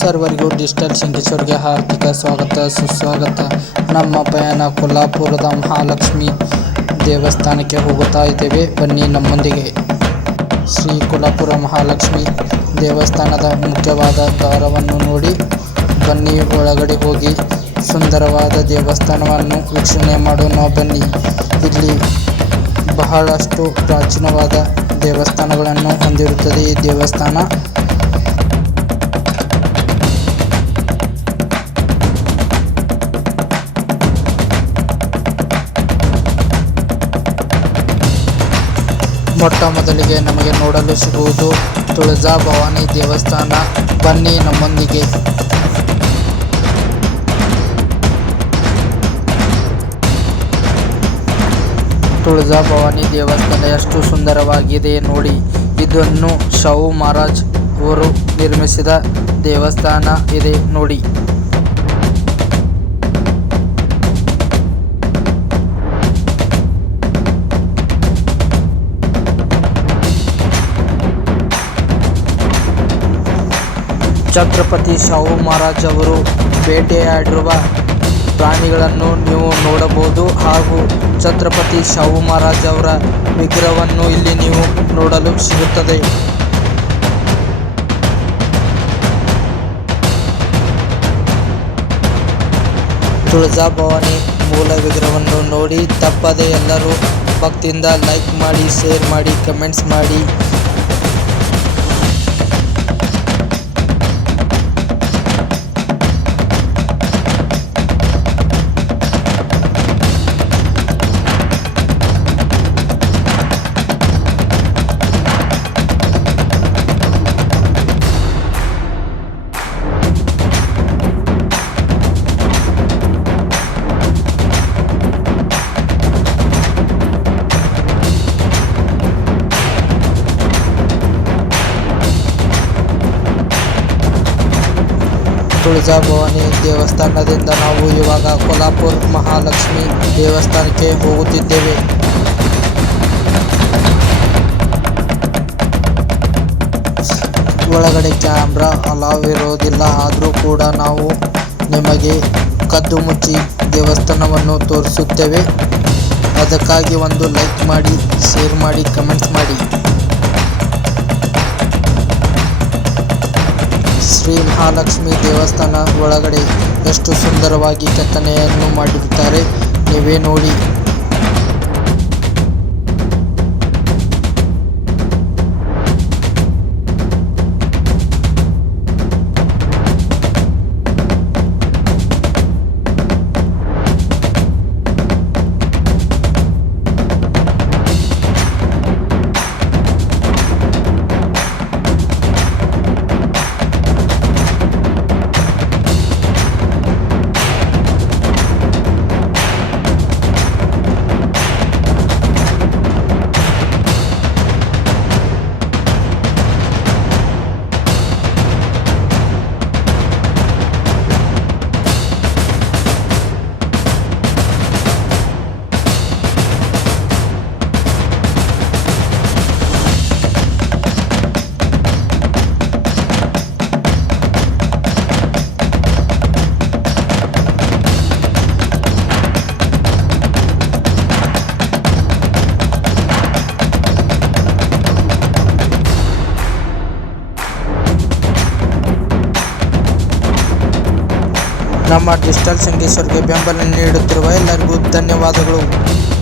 ಸರ್ವರಿಗೂ ಡಿಜಿಟಲ್ ಶಂಕೇಶ್ವರ್ಗೆ ಹಾರ್ದಿಕ ಸ್ವಾಗತ, ಸುಸ್ವಾಗತ. ನಮ್ಮ ಪಯಣ ಕೊಲ್ಲಾಪುರದ ಮಹಾಲಕ್ಷ್ಮಿ ದೇವಸ್ಥಾನಕ್ಕೆ ಹೋಗುತ್ತಾ ಇದ್ದೇವೆ. ಬನ್ನಿ ನಮ್ಮೊಂದಿಗೆ. ಶ್ರೀ ಕೊಲ್ಲಾಪುರ ಮಹಾಲಕ್ಷ್ಮಿ ದೇವಸ್ಥಾನದ ಮುಖ್ಯವಾದ ದ್ವಾರವನ್ನು ನೋಡಿ, ಬನ್ನಿ ಒಳಗಡೆ ಹೋಗಿ ಸುಂದರವಾದ ದೇವಸ್ಥಾನವನ್ನು ವೀಕ್ಷಣೆ ಮಾಡೋಣ. ಬನ್ನಿ. ಇಲ್ಲಿ ಬಹಳಷ್ಟು ಪ್ರಾಚೀನವಾದ ದೇವಸ್ಥಾನಗಳನ್ನು ಹೊಂದಿರುತ್ತದೆ ಈ ದೇವಸ್ಥಾನ. ಮೊಟ್ಟ ಮೊದಲಿಗೆ ನಮಗೆ ನೋಡಲು ಸಿಗುವುದು ತುಳಜಾ ಭವಾನಿ ದೇವಸ್ಥಾನ. ಬನ್ನಿ ನಮ್ಮೊಂದಿಗೆ. ತುಳಜಾ ಭವಾನಿ ದೇವಸ್ಥಾನ ಎಷ್ಟು ಸುಂದರವಾಗಿದೆ ನೋಡಿ. ಇದನ್ನು ಶಾಹು ಮಹಾರಾಜ್ ಅವರು ನಿರ್ಮಿಸಿದ ದೇವಸ್ಥಾನ ಇದೆ ನೋಡಿ. ಛತ್ರಪತಿ ಶಾಹು ಮಹಾರಾಜ್ ಅವರು ಬೇಟೆಯಾಡಿರುವ ಪ್ರಾಣಿಗಳನ್ನು ನೀವು ನೋಡಬಹುದು ಹಾಗೂ ಛತ್ರಪತಿ ಶಾಹು ಮಹಾರಾಜ್ ಅವರ ವಿಗ್ರಹವನ್ನು ಇಲ್ಲಿ ನೀವು ನೋಡಲು ಸಿಗುತ್ತದೆ. ತುಳಜಾ ಭವಾನಿ ಮೂಲ ವಿಗ್ರಹವನ್ನು ನೋಡಿ, ತಪ್ಪದೆ ಎಲ್ಲರೂ ಭಕ್ತಿಯಿಂದ ಲೈಕ್ ಮಾಡಿ, ಶೇರ್ ಮಾಡಿ, ಕಮೆಂಟ್ಸ್ ಮಾಡಿ. ತುಳಜಾ ಭವಾನಿ ದೇವಸ್ಥಾನದಿಂದ ನಾವು ಇವಾಗ ಕೊಲ್ಲಾಪುರ ಮಹಾಲಕ್ಷ್ಮಿ ದೇವಸ್ಥಾನಕ್ಕೆ ಹೋಗುತ್ತಿದ್ದೇವೆ. ಒಳಗಡೆ ಕ್ಯಾಮ್ರಾ ಅಲಾವ್ ಇರೋದಿಲ್ಲ, ಆದರೂ ಕೂಡ ನಾವು ನಿಮಗೆ ಕದ್ದು ಮುಚ್ಚಿ ದೇವಸ್ಥಾನವನ್ನು ತೋರಿಸುತ್ತೇವೆ. ಅದಕ್ಕಾಗಿ ಒಂದು ಲೈಕ್ ಮಾಡಿ, ಶೇರ್ ಮಾಡಿ, ಕಮೆಂಟ್ಸ್ ಮಾಡಿ. ಮಹಾಲಕ್ಷ್ಮಿ ದೇವಸ್ಥಾನ ಒಳಗಡೆ ಎಷ್ಟು ಸುಂದರವಾಗಿ ಕೆತ್ತನೆಯನ್ನು ಮಾಡಿರುತ್ತಾರೆ ನೀವೇ ನೋಡಿ. ನಮ್ಮ ಡಿಜಿಟಲ್ ಸಂಗೀಶ್ವರ್ಗೆ ಬೆಂಬಲ ನೀಡುತ್ತಿರುವ ಎಲ್ಲರಿಗೂ ಧನ್ಯವಾದಗಳು.